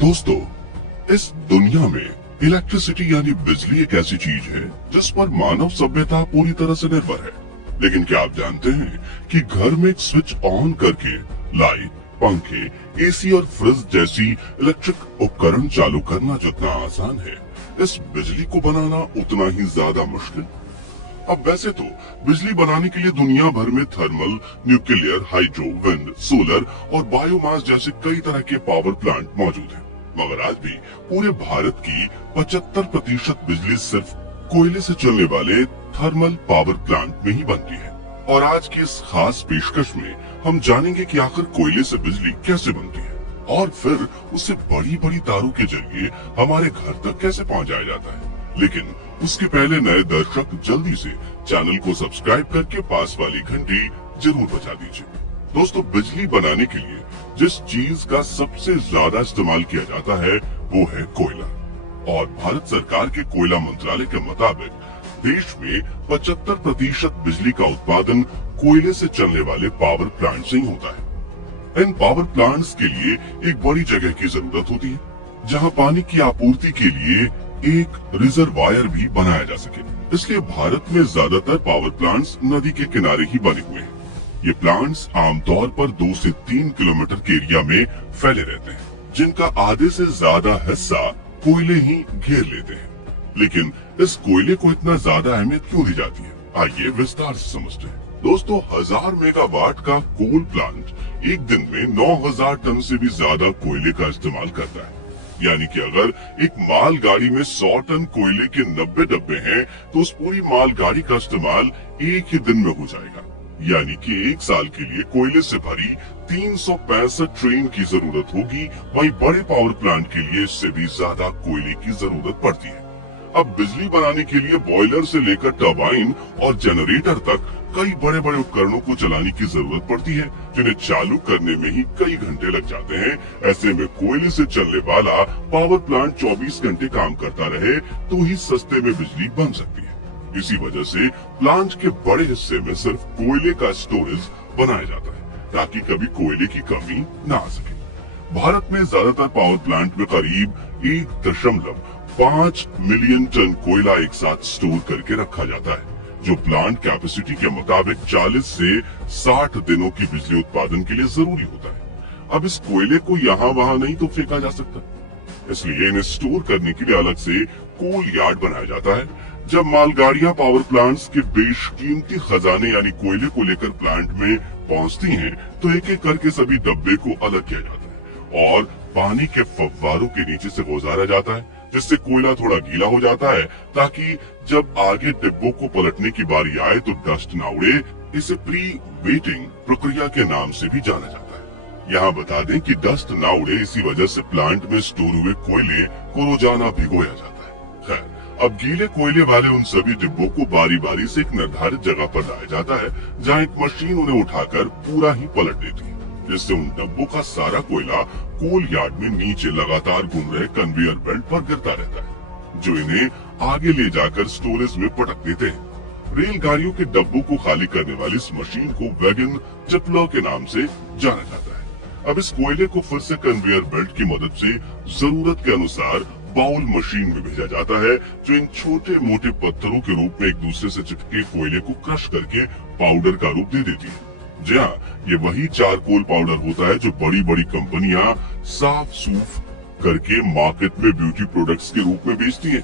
दोस्तों, इस दुनिया में इलेक्ट्रिसिटी यानी बिजली एक ऐसी चीज है जिस पर मानव सभ्यता पूरी तरह से निर्भर है। लेकिन क्या आप जानते हैं कि घर में एक स्विच ऑन करके लाइट, पंखे, एसी और फ्रिज जैसी इलेक्ट्रिक उपकरण चालू करना जितना आसान है, इस बिजली को बनाना उतना ही ज्यादा मुश्किल। अब वैसे तो बिजली बनाने के लिए दुनिया भर में thermal, nuclear, hydro, wind, solar और बायोमास जैसे कई तरह के पावर प्लांट मौजूद हैं। मगर आज भी पूरे भारत की 75% बिजली सिर्फ कोयले से चलने वाले थर्मल पावर प्लांट में ही बनती है। और आज की इस खास पेशकश में हम जानेंगे कि आखिर कोयले से बिजली कैसे बनती है और फिर उसे बड़ी बड़ी तारों के जरिए हमारे घर तक कैसे पहुंचाया जाता है। लेकिन उसके पहले नए दर्शक जल्दी से चैनल को सब्सक्राइब करके पास वाली घंटी जरूर बजा दीजिए। दोस्तों, बिजली बनाने के लिए जिस चीज का सबसे ज्यादा इस्तेमाल किया जाता है वो है कोयला। और भारत सरकार के कोयला मंत्रालय के मुताबिक देश में 75% बिजली का उत्पादन कोयले से चलने वाले पावर प्लांट से ही होता है। इन पावर प्लांट्स के लिए एक बड़ी जगह की जरूरत होती है जहां पानी की आपूर्ति के लिए एक रिजर्वायर भी बनाया जा सके। इसलिए भारत में ज्यादातर पावर प्लांट्स नदी के किनारे ही बने हुए हैं। ये प्लांट्स आमतौर पर 2 से 3 किलोमीटर के एरिया में फैले रहते हैं, जिनका आधे से ज्यादा हिस्सा कोयले ही घेर लेते हैं। लेकिन इस कोयले को इतना ज्यादा अहमियत क्यों दी जाती है, आइए विस्तार से समझते हैं। दोस्तों, 1000 मेगावाट का कोल प्लांट एक दिन में 9000 टन से भी ज्यादा कोयले का इस्तेमाल करता है। यानी कि अगर एक मालगाड़ी में 100 टन कोयले के 90 डब्बे हैं, तो उस पूरी मालगाड़ी का इस्तेमाल एक ही दिन में हो जाएगा। यानी कि एक साल के लिए कोयले से भरी 365 ट्रेन की जरूरत होगी। वहीं बड़े पावर प्लांट के लिए इससे भी ज्यादा कोयले की जरूरत पड़ती है। अब बिजली बनाने के लिए बॉयलर से लेकर टरबाइन और जनरेटर तक कई बड़े बड़े उपकरणों को चलाने की जरूरत पड़ती है, जिन्हें चालू करने में ही कई घंटे लग जाते हैं। ऐसे में कोयले से चलने वाला पावर प्लांट 24 घंटे काम करता रहे तो ही सस्ते में बिजली बन सकती है। इसी वजह से प्लांट के बड़े हिस्से में सिर्फ कोयले का स्टोरेज बनाया जाता है ताकि कभी कोयले की कमी न आ सके। भारत में ज्यादातर पावर प्लांट में करीब 1.5 मिलियन टन कोयला एक साथ स्टोर करके रखा जाता है, जो प्लांट कैपेसिटी के मुताबिक 40 से 60 दिनों की बिजली उत्पादन के लिए जरूरी होता है। अब इस कोयले को यहाँ वहाँ नहीं तो फेंका जा सकता, इसलिए इन्हें स्टोर करने के लिए अलग से कोल यार्ड बनाया जाता है। जब मालगाड़ियां पावर प्लांट्स के बेशकीमती खजाने यानी कोयले को लेकर प्लांट में पहुंचती हैं, तो एक एक करके सभी डब्बे को अलग किया जाता है और पानी के फव्वारों के नीचे से गुजारा जाता है, जिससे कोयला थोड़ा गीला हो जाता है ताकि जब आगे डिब्बों को पलटने की बारी आए तो डस्ट ना उड़े। इसे प्री वेटिंग प्रक्रिया के नाम से भी जाना जाता है। यहाँ बता दें कि डस्ट ना उड़े, इसी वजह से प्लांट में स्टोर हुए कोयले को रोजाना भिगोया जाता है। खैर, अब गीले कोयले वाले उन सभी डिब्बों को बारी बारी से एक निर्धारित जगह पर लाया जाता है, जहाँ एक मशीन उन्हें उठाकर पूरा ही पलट देती है, जिससे उन डिब्बों का सारा कोयला कोल यार्ड में नीचे लगातार घूम रहे कन्वेयर बेल्ट पर गिरता रहता है, जो इन्हें आगे ले जाकर स्टोरेज में पटक देते हैं। रेलगाड़ियों के डिब्बों को खाली करने वाली इस मशीन को वैगन चिपलर के नाम से जाना जाता है। अब इस कोयले को फिर से कन्वेयर बेल्ट की मदद से जरूरत के अनुसार बाउल मशीन में भेजा जाता है, जो इन छोटे मोटे पत्थरों के रूप में एक दूसरे से चिपके कोयले को क्रश करके पाउडर का रूप दे देती है। जी हाँ, ये वही चारकोल पाउडर होता है जो बड़ी बड़ी कंपनियां साफ सूफ करके मार्केट में ब्यूटी प्रोडक्ट्स के रूप में बेचती हैं।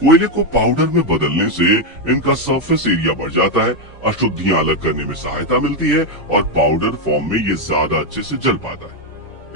कोयले को पाउडर में बदलने से इनका सरफेस एरिया बढ़ जाता है, अशुद्धियां अलग करने में सहायता मिलती है और पाउडर फॉर्म में ये ज्यादा अच्छे से जल पाता है।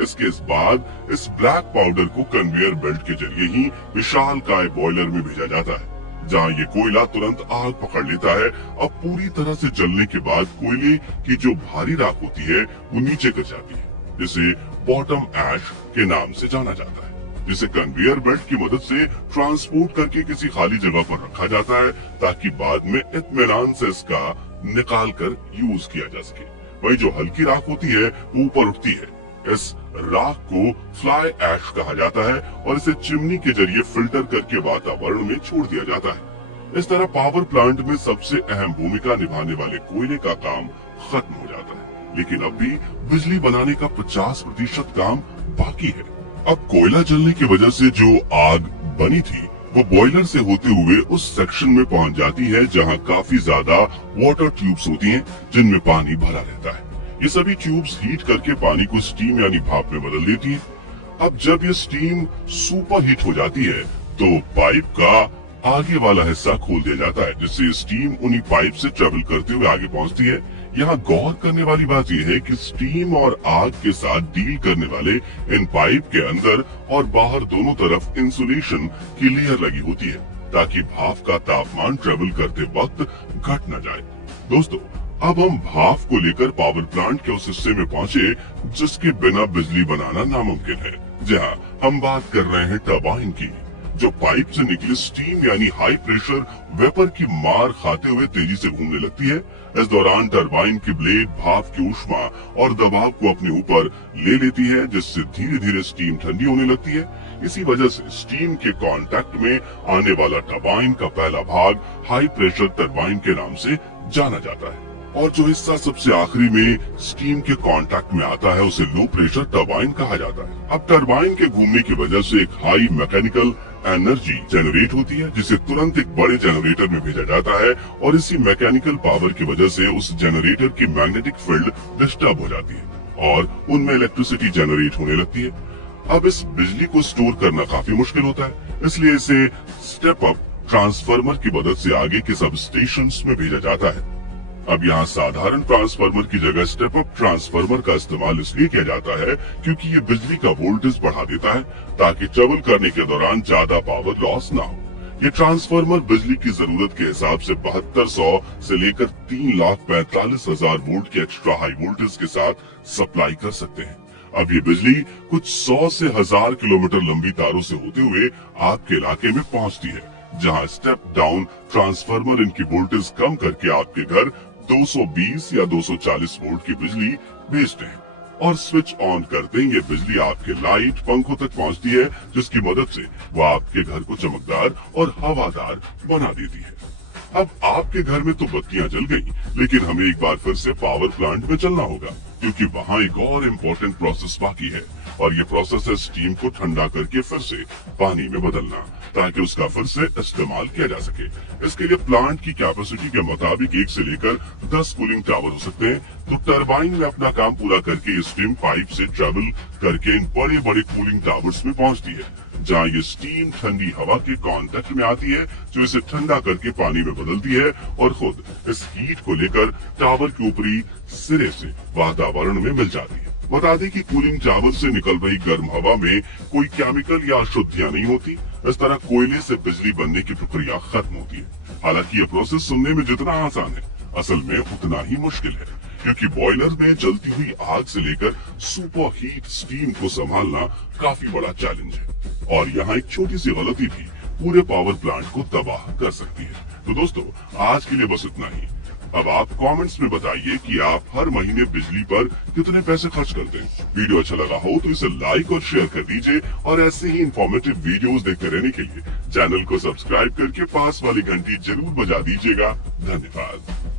इसके बाद इस ब्लैक पाउडर को कन्वेयर बेल्ट के जरिए ही विशालकाय बॉयलर में भेजा जाता है, जहां ये कोयला तुरंत आग पकड़ लेता है। अब पूरी तरह से जलने के बाद कोयले की जो भारी राख होती है वो नीचे गिर जाती है, जिसे बॉटम ऐश के नाम से जाना जाता है, जिसे कन्वेयर बेल्ट की मदद से ट्रांसपोर्ट करके किसी खाली जगह पर रखा जाता है ताकि बाद में इत्मीनान से इसका निकाल कर यूज किया जा सके। वही जो हल्की राख होती है वो ऊपर उठती है। इस राख को फ्लाई ऐश कहा जाता है और इसे चिमनी के जरिए फिल्टर करके वातावरण में छोड़ दिया जाता है। इस तरह पावर प्लांट में सबसे अहम भूमिका निभाने वाले कोयले का काम खत्म हो जाता है। लेकिन अब भी बिजली बनाने का 50% काम बाकी है। अब कोयला जलने की वजह से जो आग बनी थी वो बॉयलर से होते हुए उस सेक्शन में पहुंच जाती है जहां काफी ज्यादा वाटर ट्यूब्स होती हैं जिनमें पानी भरा रहता है। ये सभी ट्यूब्स हीट करके पानी को स्टीम यानी भाप में बदल देती है। अब जब ये स्टीम सुपर हीट हो जाती है तो पाइप का आगे वाला हिस्सा खोल दिया जाता है, जिससे स्टीम उन्हीं पाइप से ट्रेवल करते हुए आगे पहुंचती है। यहाँ गौर करने वाली बात यह है कि स्टीम और आग के साथ डील करने वाले इन पाइप के अंदर और बाहर दोनों तरफ इंसुलेशन की लेयर लगी होती है ताकि भाप का तापमान ट्रेवल करते वक्त घट न जाए। दोस्तों, अब हम भाप को लेकर पावर प्लांट के उस हिस्से में पहुंचे जिसके बिना बिजली बनाना नामुमकिन है। जहां हम बात कर रहे हैं टरबाइन की, जो पाइप से निकले स्टीम यानी हाई प्रेशर वेपर की मार खाते हुए तेजी से घूमने लगती है। इस दौरान टरबाइन की ब्लेड भाप की ऊष्मा और दबाव को अपने ऊपर ले लेती है, जिससे धीरे धीरे स्टीम ठंडी होने लगती है। इसी वजह से स्टीम के कांटेक्ट में आने वाला टरबाइन का पहला भाग हाई प्रेशर टरबाइन के नाम से जाना जाता है, और जो हिस्सा सबसे आखिरी में स्टीम के कांटेक्ट में आता है उसे लो प्रेशर टरबाइन कहा जाता है। अब टरबाइन के घूमने की वजह से एक हाई मैकेनिकल एनर्जी जनरेट होती है, जिसे तुरंत एक बड़े जनरेटर में भेजा जाता है, और इसी मैकेनिकल पावर की वजह से उस जनरेटर की मैग्नेटिक फील्ड डिस्टर्ब हो जाती है और उनमें इलेक्ट्रिसिटी जनरेट होने लगती है। अब इस बिजली को स्टोर करना काफी मुश्किल होता है, इसलिए इसे स्टेप अप ट्रांसफार्मर की मदद से आगे के सब स्टेशन में भेजा जाता है। अब यहाँ साधारण ट्रांसफार्मर की जगह स्टेप अप ट्रांसफार्मर का इस्तेमाल इसलिए किया जाता है क्योंकि ये बिजली का वोल्टेज बढ़ा देता है ताकि ट्रेवल करने के दौरान ज्यादा पावर लॉस ना हो। ये ट्रांसफार्मर बिजली की जरूरत के हिसाब से 7200 से लेकर 3,45,000 वोल्ट के एक्स्ट्रा हाई वोल्टेज के साथ सप्लाई कर सकते हैं। अब ये बिजली कुछ 100 से 1000 किलोमीटर लंबी तारों से होते हुए आपके इलाके में पहुंचती है, जहां स्टेप डाउन ट्रांसफार्मर इनकी वोल्टेज कम करके आपके घर 220 या 240 वोल्ट की बिजली भेजते हैं, और स्विच ऑन करते ही ये बिजली आपके लाइट पंखों तक पहुंचती है, जिसकी मदद से वो आपके घर को चमकदार और हवादार बना देती है। अब आपके घर में तो बत्तियां जल गई, लेकिन हमें एक बार फिर से पावर प्लांट में चलना होगा क्योंकि वहाँ एक और इम्पोर्टेंट प्रोसेस बाकी है, और ये प्रोसेस है स्टीम को ठंडा करके फिर से पानी में बदलना ताकि उसका फिर से इस्तेमाल किया जा सके। इसके लिए प्लांट की कैपेसिटी के मुताबिक 1 से लेकर 10 कूलिंग टावर हो सकते हैं। तो टरबाइन में अपना काम पूरा करके स्टीम पाइप से ट्रेवल करके इन बड़े बड़े कूलिंग टावर्स में पहुंचती है, जहां ये स्टीम ठंडी हवा के कांटेक्ट में आती है, जो इसे ठंडा करके पानी में बदलती है और खुद इस हीट को लेकर टावर के ऊपरी सिरे से वातावरण में मिल जाती है। बता दें कि कूलिंग टावर से निकल रही गर्म हवा में कोई केमिकल या अशुद्धियां नहीं होती। इस तरह कोयले से बिजली बनने की प्रक्रिया खत्म होती है। हालांकि ये प्रोसेस सुनने में जितना आसान है, असल में उतना ही मुश्किल है, क्योंकि बॉयलर में जलती हुई आग से लेकर सुपर हीट स्टीम को संभालना काफी बड़ा चैलेंज है, और यहाँ एक छोटी सी गलती भी पूरे पावर प्लांट को तबाह कर सकती है। तो दोस्तों, आज के लिए बस इतना ही। अब आप कमेंट्स में बताइए कि आप हर महीने बिजली पर कितने पैसे खर्च करते हैं। वीडियो अच्छा लगा हो तो इसे लाइक और शेयर कर दीजिए, और ऐसे ही इंफॉर्मेटिव वीडियोस देखते रहने के लिए चैनल को सब्सक्राइब करके पास वाली घंटी जरूर बजा दीजिएगा। धन्यवाद।